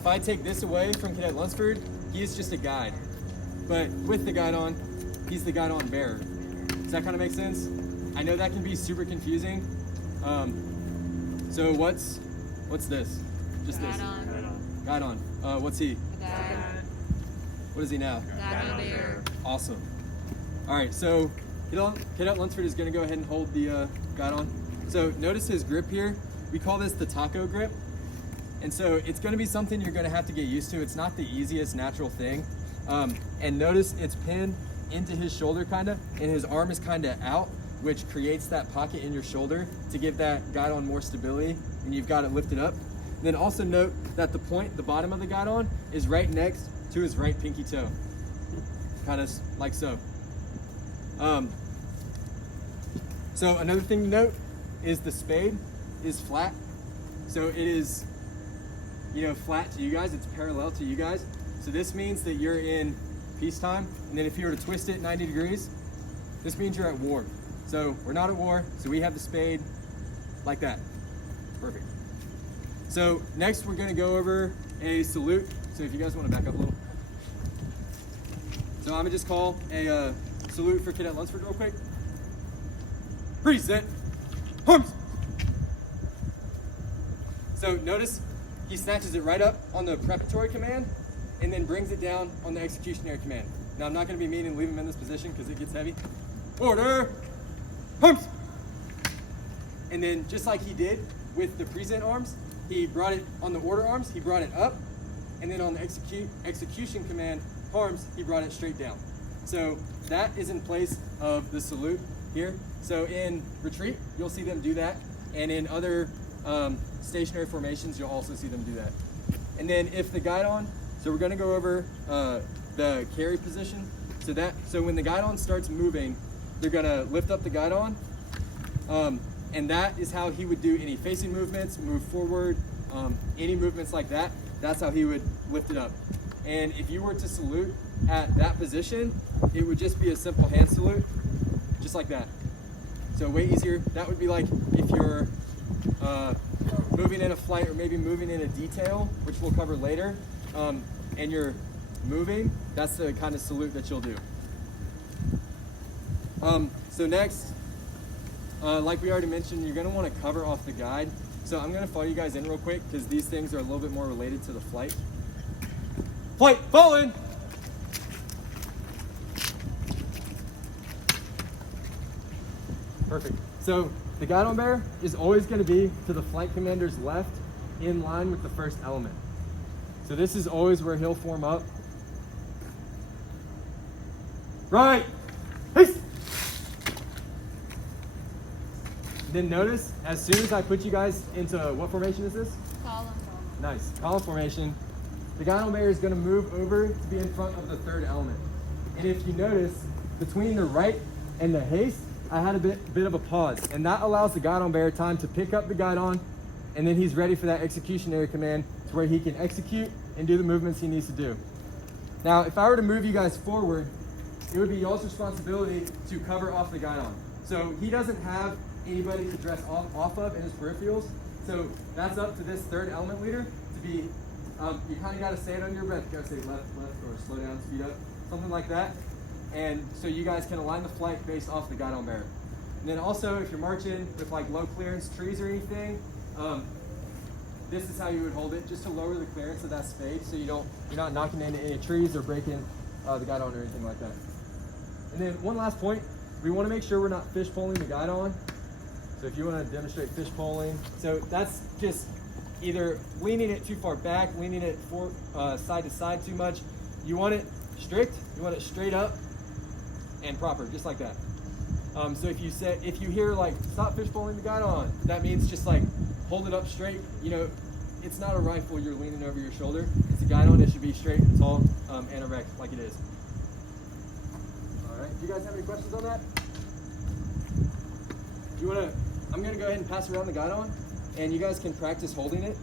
if I take this away from Cadet Lunsford, he is just a guide. But with the Guidon, he's the Guidon bearer. Does that kind of make sense? I know that can be super confusing. So what's this? Just this. Guidon. What's he? Guide. What is he now? Guidon bearer. Awesome. All right, so Cadet Lunsford is going to go ahead and hold the Guidon. So notice his grip here. We call this the taco grip. And so it's going to be something you're going to have to get used to. It's not the easiest natural thing. And notice it's pinned into his shoulder kind of, and his arm is kind of out, which creates that pocket in your shoulder to give that Guidon more stability, and you've got it lifted up. And then also note that the bottom of the Guidon is right next to his right pinky toe, kind of like so. So another thing to note is the spade is flat. So it is, flat to you guys, it's parallel to you guys. So this means that you're in peacetime, and then if you were to twist it 90 degrees, this means you're at war. So we're not at war, so we have the spade like that. Perfect. So next we're gonna go over a salute. So if you guys wanna back up a little. So I'm gonna just call a salute for Cadet Lunsford real quick. Present arms. So notice he snatches it right up on the preparatory command and then brings it down on the executionary command. Now I'm not gonna be mean and leave him in this position because it gets heavy. Order, arms. And then just like he did with the present arms, he brought it on the order arms, he brought it up, and then on the execution command arms, he brought it straight down. So that is in place of the salute here. So in retreat, you'll see them do that, and in other stationary formations, you'll also see them do that. And then if the Guidon, so we're gonna go over the carry position. So when the Guidon starts moving, they're gonna lift up the Guidon, and that is how he would do any facing movements, move forward, any movements like that. That's how he would lift it up. And if you were to salute at that position, it would just be a simple hand salute, just like that. So way easier. That would be like if you're moving in a flight or maybe moving in a detail, which we'll cover later, and you're moving, that's the kind of salute that you'll do. So next, like we already mentioned, you're gonna wanna cover off the guide. So I'm gonna follow you guys in real quick because these things are a little bit more related to the flight. Flight, fall in! Perfect. So the Guidon bearer is always gonna be to the flight commander's left in line with the first element. So this is always where he'll form up. Right, haste! Then notice, as soon as I put you guys into, what formation is this? Column. Nice, column formation. The Guidon bearer is gonna move over to be in front of the third element. And if you notice, between the right and the haste, I had a bit of a pause, and that allows the Guidon bearer time to pick up the Guidon, and then he's ready for that executionary command to where he can execute and do the movements he needs to do. Now, if I were to move you guys forward, it would be y'all's responsibility to cover off the Guidon. So he doesn't have anybody to dress off of in his peripherals. So that's up to this third element leader to be, you kind of got to say it under your breath. You got to say left, left, or slow down, speed up, something like that. And so you guys can align the flight based off the Guidon bearer. And then also, if you're marching with like low clearance trees or anything, this is how you would hold it, just to lower the clearance of that spade so you're not knocking into any trees or breaking the Guidon or anything like that. And then one last point, we want to make sure we're not fish poling the Guidon. So if you want to demonstrate fish poling, so that's just either leaning it too far back, leaning it side to side too much. You want it strict, you want it straight up and proper, just like that. So if you hear like stop fish poling the Guidon, that means just like hold it up straight. It's not a rifle you're leaning over your shoulder. It's a Guidon. It should be straight and tall and erect like it is. All right. Do you guys have any questions on that? I'm gonna go ahead and pass around the Guidon, and you guys can practice holding it.